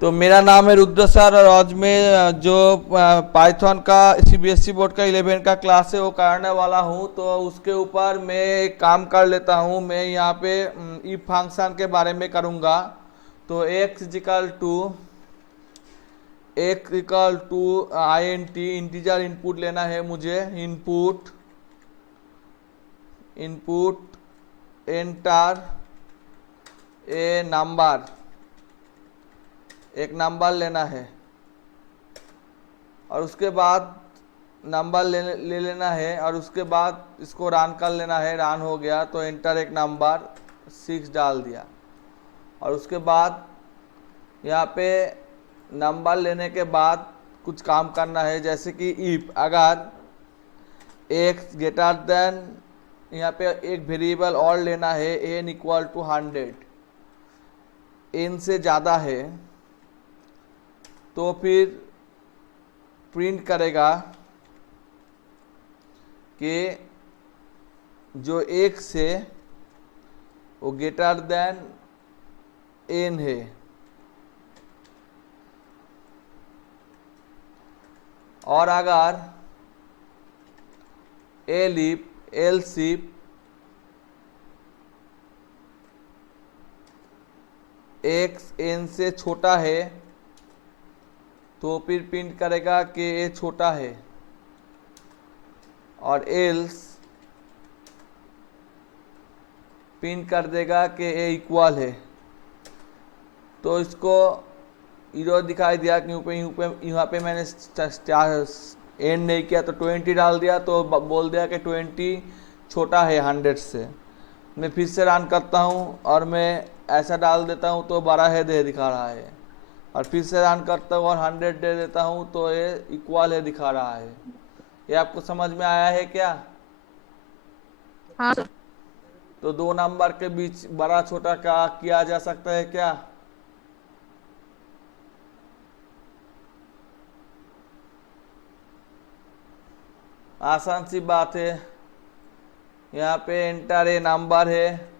तो मेरा नाम है रुद्र सर और आज मैं जो पाइथन का सीबीएसई बोर्ड का 11 का क्लास है वो करने वाला हूँ। तो उसके ऊपर मैं एक काम कर लेता हूँ। मैं यहाँ पे इफ फंक्शन के बारे में करूँगा। तो x equal to INT integer input लेना है मुझे। Input input enter a number, एक नंबर लेना है और उसके बाद नंबर ले लेना है और उसके बाद इसको रन कर लेना है। रन हो गया तो एंटर एक नंबर 6 डाल दिया और उसके बाद यहाँ पे नंबर लेने के बाद कुछ काम करना है, जैसे कि इफ अगर x ग्रेटर देन, यहाँ पे एक वेरिएबल और लेना है n इक्वल टू 100, n से ज़्यादा है तो फिर प्रिंट करेगा कि जो x है वो ग्रेटर देन n है। और अगर एल्स इफ x n से छोटा है तो फिर प्रिंट करेगा कि ये छोटा है। और एल्स प्रिंट कर देगा कि ये इक्वल है। तो इसको इरर दिखाई दिया क्योंकि यहाँ पे मैंने एंड नहीं किया तो 20 डाल दिया, तो बोल दिया कि 20 छोटा है 100 से। मैं फिर से रन करता हूँ और मैं ऐसा डाल देता हूँ तो 12 है दे दिखा रहा है। और फिर से रन करता हूँ और 100 दे देता हूँ तो ये इक्वल है दिखा रहा है। ये आपको समझ में आया है क्या? हाँ सर। तो दो नंबर के बीच बड़ा छोटा क्या किया जा सकता है क्या? आसान सी बात है। यहाँ पे एंटर ए नंबर है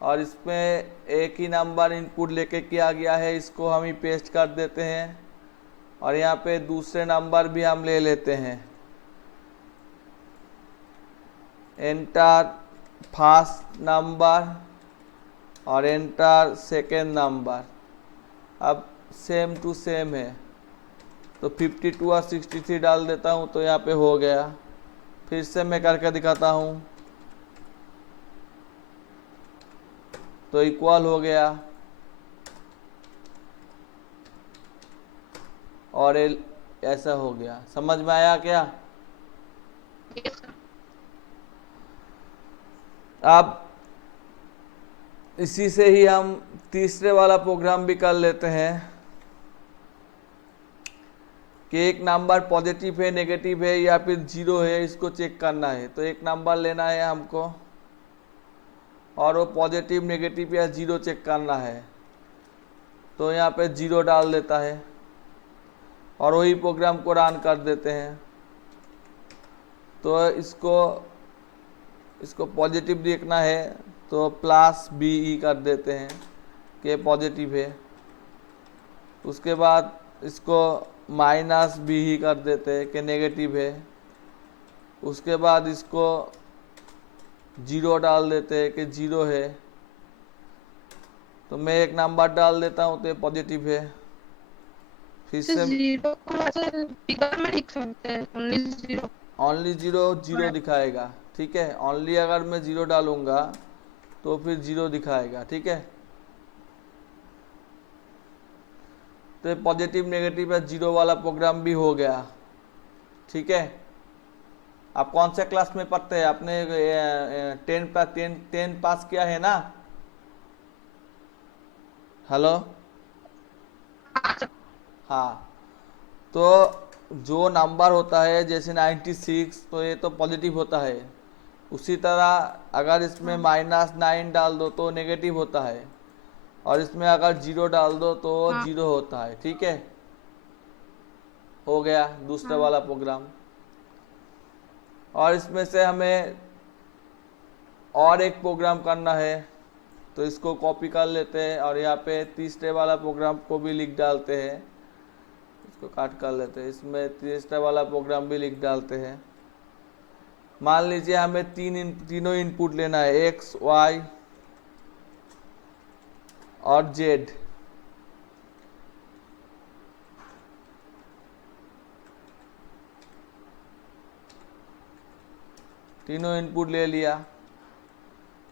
और इसमें एक ही नंबर इनपुट लेके किया गया है, इसको हम ही पेस्ट कर देते हैं। और यहाँ पे दूसरे नंबर भी हम ले लेते हैं। एंटर फर्स्ट नंबर और एंटर सेकेंड नंबर। अब सेम टू सेम है तो 52 और 63 डाल देता हूँ तो यहाँ पे हो गया। फिर से मैं करके दिखाता हूँ तो इक्वल हो गया। और ऐसा हो गया। समझ में आया क्या? अब इसी से ही हम तीसरे वाला प्रोग्राम भी कर लेते हैं कि एक नंबर पॉजिटिव है, नेगेटिव है या फिर जीरो है, इसको चेक करना है। तो एक नंबर लेना है हमको और वो पॉजिटिव, नेगेटिव या जीरो चेक करना है। तो यहाँ पे जीरो डाल देता है और वही प्रोग्राम को रन कर देते हैं। तो इसको पॉजिटिव देखना है तो प्लस BE कर देते हैं कि पॉजिटिव है। उसके बाद इसको माइनस BE कर देते हैं कि नेगेटिव है। उसके बाद इसको जीरो डाल देते हैं कि जीरो है। तो मैं एक नंबर डाल देता हूँ तो ये पॉजिटिव है। फिर से जीरो को ऐसे फिगर में लिख सकते हैं, only zero. Only zero zero दिखाएगा। ठीक है, ओनली अगर मैं जीरो डालूंगा तो फिर जीरो दिखाएगा। ठीक है, तो ये पॉजिटिव, नेगेटिव या जीरो वाला प्रोग्राम भी हो गया। ठीक है, आप कौन से क्लास में पढ़ते हैं? आपने 10 पास किया है ना? हेलो, हाँ। तो जो नंबर होता है जैसे 96 तो ये तो पॉजिटिव होता है। उसी तरह अगर इसमें -9 डाल दो तो नेगेटिव होता है और इसमें अगर जीरो डाल दो तो हाँ जीरो होता है। ठीक है, हो गया दूसरा हाँ। वाला प्रोग्राम। और इसमें से हमें और एक प्रोग्राम करना है तो इसको कॉपी कर लेते हैं और यहाँ पे तीसरे वाला प्रोग्राम को भी लिख डालते हैं। इसको काट कर लेते हैं, इसमें तीसरा वाला प्रोग्राम भी लिख डालते हैं। मान लीजिए हमें तीनों इनपुट लेना है, एक्स वाई और जेड। तीनों इनपुट ले लिया।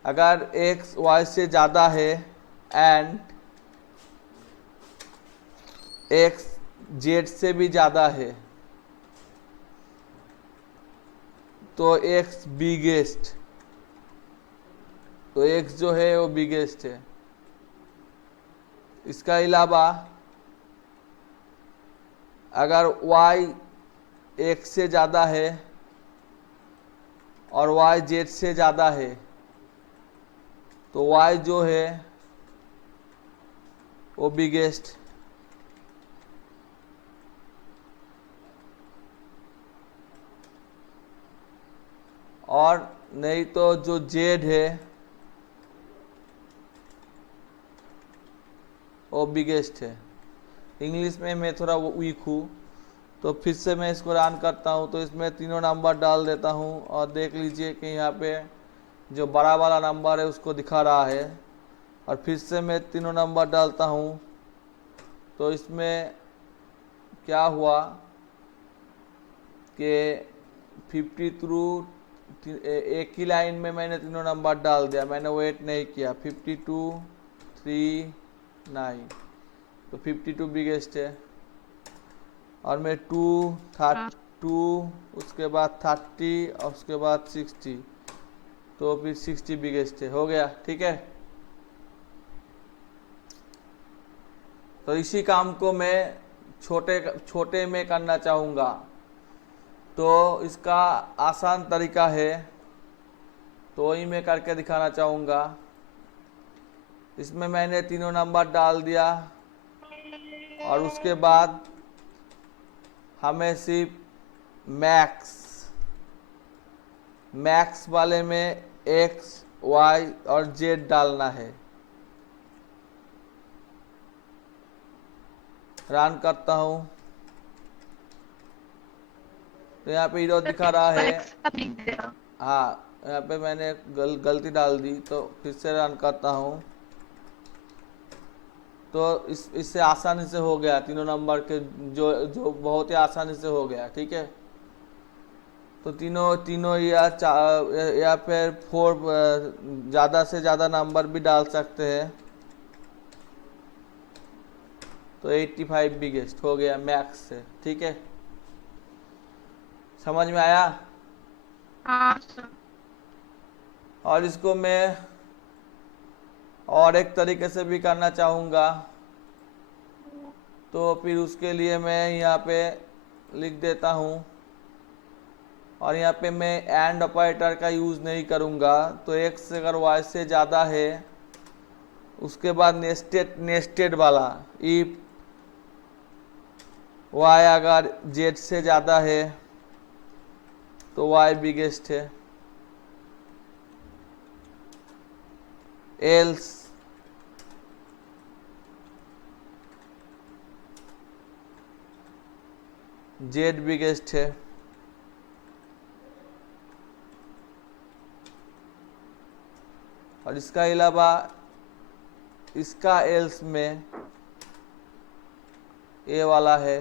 अगर एक्स वाई से ज़्यादा है एंड एक्स जेड से भी ज़्यादा है तो एक्स बिगेस्ट, तो एक्स जो है वो बिगेस्ट है। इसका अलावा अगर y x से ज़्यादा है और y z से ज़्यादा है तो y जो है वो बिगेस्ट, और नहीं तो जो z है वो बिगेस्ट है। इंग्लिश में मैं थोड़ा वीक हूँ, तो फिर से मैं इसको रन करता हूँ। तो इसमें तीनों नंबर डाल देता हूँ और देख लीजिए कि यहाँ पे जो बड़ा वाला नंबर है उसको दिखा रहा है। और फिर से मैं तीनों नंबर डालता हूँ, तो इसमें क्या हुआ कि 50 थ्रू एक ही लाइन में मैंने तीनों नंबर डाल दिया, मैंने वेट नहीं किया। 52 3 9, तो 52 बिगेस्ट है। और मैं 2 32 उसके बाद 30 और उसके बाद 60, तो फिर 60 बिगेस्ट है। हो गया, ठीक है। तो इसी काम को मैं छोटे में करना चाहूँगा, तो इसका आसान तरीका है, तो वही मैं करके दिखाना चाहूँगा। इसमें मैंने तीनों नंबर डाल दिया और उसके बाद हमें सिर्फ मैक्स वाले में एक्स वाई और जेड डालना है। रन करता हूँ तो यहाँ पे इधर दिखा रहा है। हाँ, यहाँ पे मैंने गलती डाल दी, तो फिर से रन करता हूँ। तो इससे आसानी से हो गया, तीनों नंबर के जो बहुत ही आसानी से हो गया, ठीक है। तो तीनों या फिर 4 ज़्यादा से ज़्यादा नंबर भी डाल सकते हैं। तो 85 बिगेस्ट हो गया मैक्स से, ठीक है। समझ में आया? हाँ। और इसको मैं और एक तरीके से भी करना चाहूँगा, तो फिर उसके लिए मैं यहाँ पे लिख देता हूँ। और यहाँ पे मैं एंड ऑपरेटर का यूज़ नहीं करूँगा। तो x अगर y से ज़्यादा है, उसके बाद नेस्टेड वाला इफ y अगर z से ज़्यादा है तो y बिगेस्ट है, एल्स z बिगेस्ट है। और इसका अलावा इसका एल्स में ए वाला है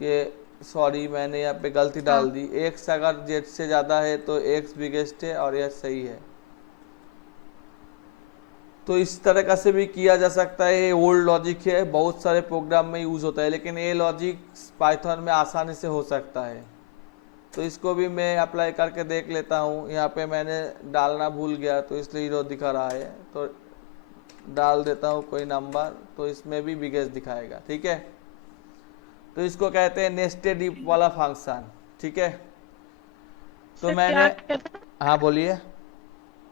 कि सॉरी मैंने यहाँ पे गलती डाल दी। एक्स अगर जेड से ज़्यादा है तो एक्स बिगेस्ट है और यह सही है। तो इस तरह से भी किया जा सकता है। ये ओल्ड लॉजिक है, बहुत सारे प्रोग्राम में यूज़ होता है, लेकिन ये लॉजिक पाइथन में आसानी से हो सकता है। तो इसको भी मैं अप्लाई करके देख लेता हूँ। यहाँ पे मैंने डालना भूल गया तो इसलिए इधर दिखा रहा है, तो डाल देता हूँ कोई नंबर, तो इसमें भी बिगेस्ट दिखाएगा, ठीक है। तो इसको कहते हैं नेस्टेड इफ वाला फंक्शन, ठीक है। तो मैंने, हाँ बोलिए,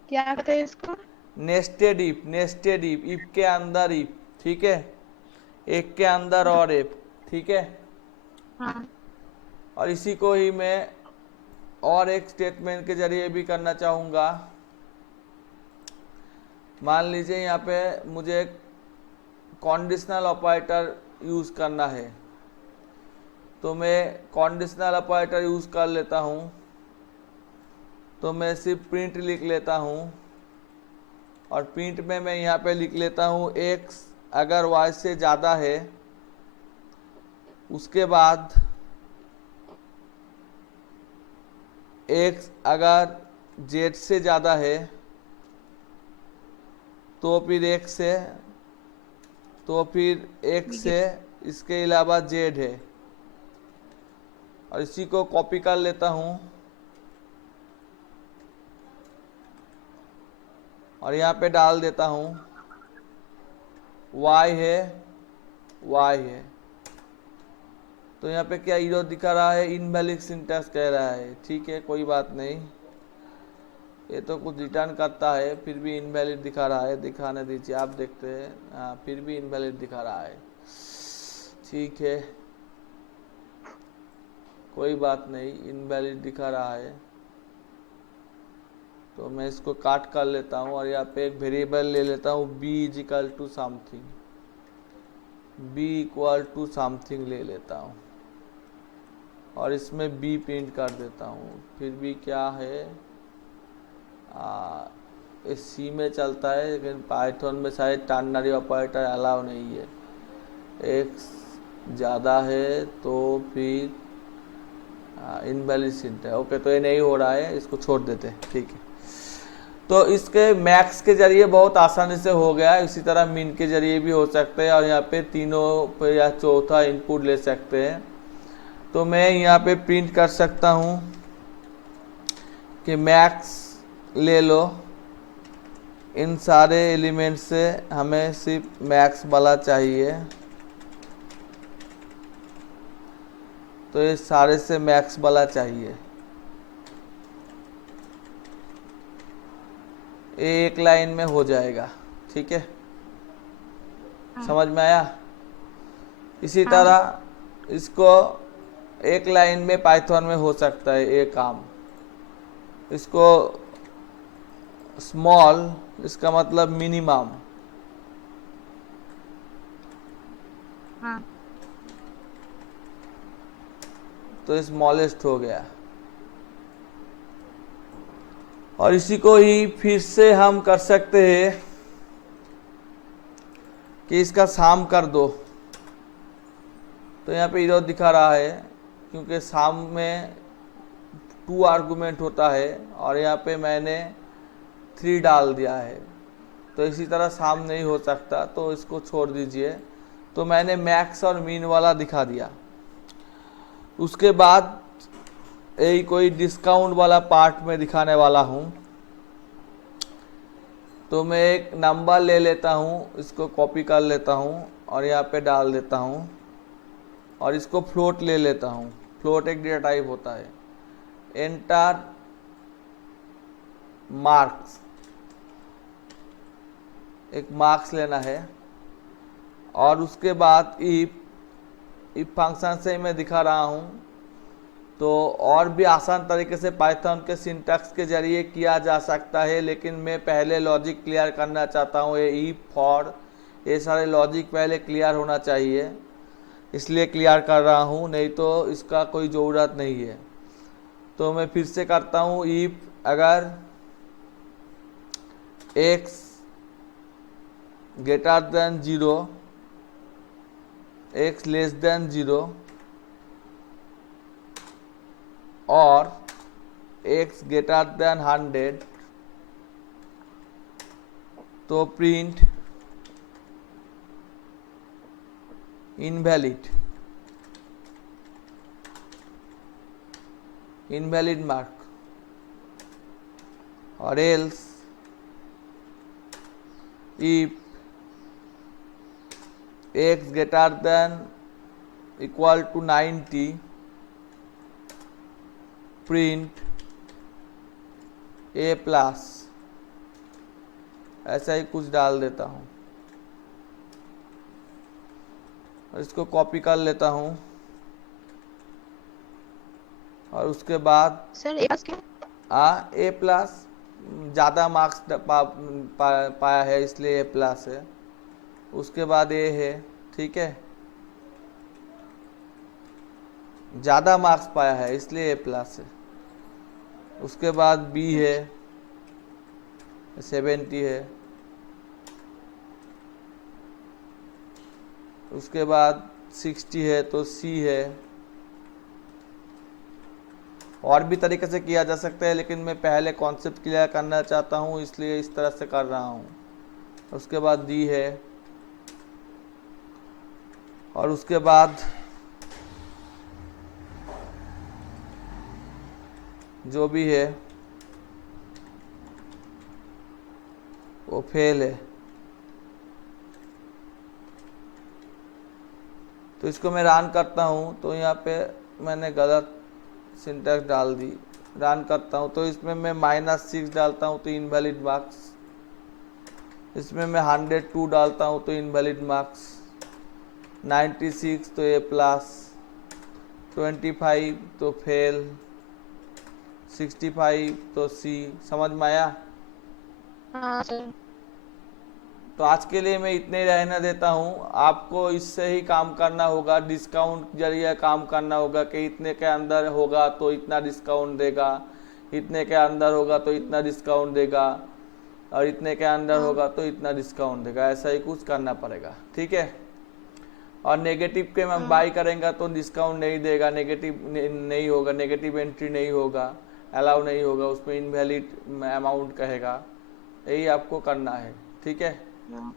क्या कहते हैं इसको? नेस्टेड इफ के अंदर इफ, ठीक है, एक के अंदर और इफ, ठीक है। हाँ। और इसी को ही मैं और एक स्टेटमेंट के जरिए भी करना चाहूँगा। मान लीजिए यहाँ पे मुझे कंडीशनल ऑपरेटर यूज़ करना है, तो मैं कंडीशनल ऑपरेटर यूज़ कर लेता हूँ। तो मैं सिर्फ प्रिंट लिख लेता हूँ, और प्रिंट में मैं यहाँ पे लिख लेता हूँ x अगर y से ज़्यादा है, उसके बाद x अगर z से ज़्यादा है, तो फिर x है, तो फिर x है, इसके अलावा z है। और इसी को कॉपी कर लेता हूँ और यहाँ पे डाल देता हूँ। y है, y है, तो यहाँ पे क्या एरर दिखा रहा है, इनवैलिड सिंटैक्स कह रहा है। ठीक है, कोई बात नहीं, ये तो कुछ रिटर्न करता है, फिर भी इनवैलिड दिखा रहा है। दिखाने दीजिए, आप देखते हैं। हाँ, फिर भी इनवैलिड दिखा रहा है। ठीक है, कोई बात नहीं, इनवैलिड दिखा रहा है। तो मैं इसको काट कर लेता हूँ और यहाँ पे एक वेरिएबल ले लेता हूँ b is equal to something, b equal to something ले लेता हूँ और इसमें b प्रिंट कर देता हूँ। फिर भी क्या है, इस C में चलता है, लेकिन पाइथन में शायद टर्नरी ऑपरेटर अलाउ नहीं है। x ज़्यादा है तो फिर इनवैलिड सिंटैक्स। ओके, तो ये नहीं हो रहा है, इसको छोड़ देते हैं। ठीक है, तो इसके मैक्स के जरिए बहुत आसानी से हो गया। इसी तरह मिन के जरिए भी हो सकते हैं, और यहाँ पे तीनों पे या चौथा इनपुट ले सकते हैं। तो मैं यहाँ पे प्रिंट कर सकता हूँ कि मैक्स ले लो, इन सारे एलिमेंट से हमें सिर्फ मैक्स वाला चाहिए, तो ये सारे से मैक्स वाला चाहिए। एक लाइन में हो जाएगा। ठीक है, समझ में आया। इसी तरह इसको एक लाइन में पाइथन में हो सकता है ये काम। इसको स्मॉल, इसका मतलब मिनिमम। हाँ, तो स्मॉलेस्ट हो गया। और इसी को ही फिर से हम कर सकते हैं कि इसका साम कर दो। तो यहाँ पे एरर दिखा रहा है क्योंकि साम में 2 आर्गुमेंट होता है और यहाँ पे मैंने 3 डाल दिया है। तो इसी तरह साम नहीं हो सकता, तो इसको छोड़ दीजिए। तो मैंने मैक्स और मीन वाला दिखा दिया। उसके बाद यही कोई डिस्काउंट वाला पार्ट में दिखाने वाला हूँ। तो मैं एक नंबर ले लेता हूँ, इसको कॉपी कर लेता हूँ और यहाँ पे डाल देता हूँ, और इसको फ्लोट ले लेता हूँ। फ्लोट एक डेटा टाइप होता है। एंटर मार्क्स, एक मार्क्स लेना है। और उसके बाद इफ फंक्शन से मैं दिखा रहा हूँ। तो और भी आसान तरीके से पाइथन के सिंटैक्स के जरिए किया जा सकता है, लेकिन मैं पहले लॉजिक क्लियर करना चाहता हूँ। ये इफ, फॉर, ये सारे लॉजिक पहले क्लियर होना चाहिए, इसलिए क्लियर कर रहा हूँ, नहीं तो इसका कोई ज़रूरत नहीं है। तो मैं फिर से करता हूँ। इफ अगर x greater than 0, x less than 0 और x ग्रेटर देन 100, तो प्रिंट इनवैलिड मार्क। और else if x greater than equal to 90, print a plus. ऐसा ही कुछ डाल देता हूँ और इसको कॉपी कर लेता हूँ। और उसके बाद सर ए प्लस क्या? a प्लस ज़्यादा मार्क्स पाया है इसलिए ए प्लस है। उसके बाद ए है, ठीक है, ज़्यादा मार्क्स पाया है इसलिए ए प्लस है। उसके बाद बी है, 70 है। उसके बाद 60 है तो सी है। और भी तरीके से किया जा सकता है, लेकिन मैं पहले कॉन्सेप्ट क्लियर करना चाहता हूँ इसलिए इस तरह से कर रहा हूँ। उसके बाद डी है, और उसके बाद जो भी है वो फेल है। तो इसको मैं रन करता हूँ तो यहाँ पे मैंने गलत सिंटैक्स डाल दी। रन करता हूँ तो इसमें मैं -6 डालता हूँ तो इनवैलिड मार्क्स। इसमें मैं 102 डालता हूँ तो इनवैलिड मार्क्स। 96 तो ए प्लस। 25 तो फेल। 65 तो सी। समझ में आया? हाँ सर। तो आज के लिए मैं इतने ही रहने देता हूँ। आपको इससे ही काम करना होगा, डिस्काउंट जरिए काम करना होगा कि इतने के अंदर होगा तो इतना डिस्काउंट देगा, इतने के अंदर होगा तो इतना डिस्काउंट देगा, और इतने के अंदर हाँ होगा तो इतना डिस्काउंट देगा। ऐसा ही कुछ करना पड़ेगा, ठीक है। और नेगेटिव के हम हाँ बाई करेंगे तो डिस्काउंट नहीं देगा, नेगेटिव नहीं होगा, नेगेटिव एंट्री नहीं होगा, अलाउ नहीं होगा, उसमें इनवैलिड अमाउंट कहेगा। यही आपको करना है, ठीक है। हाँ,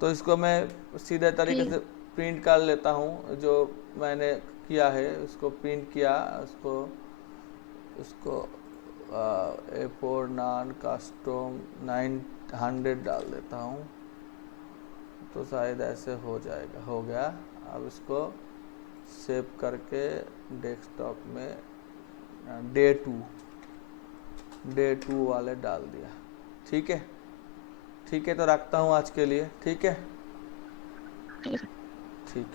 तो इसको मैं सीधे तरीके ठीक। से प्रिंट कर लेता हूँ। जो मैंने किया है उसको प्रिंट किया, उसको A4 नॉन कस्टम 900 डाल देता हूँ तो शायद ऐसे हो जाएगा। हो गया। अब इसको सेव करके डेस्कटॉप में डे टू वाले डाल दिया, ठीक है। ठीक है, तो रखता हूँ आज के लिए, ठीक है। ठीक। ठीक।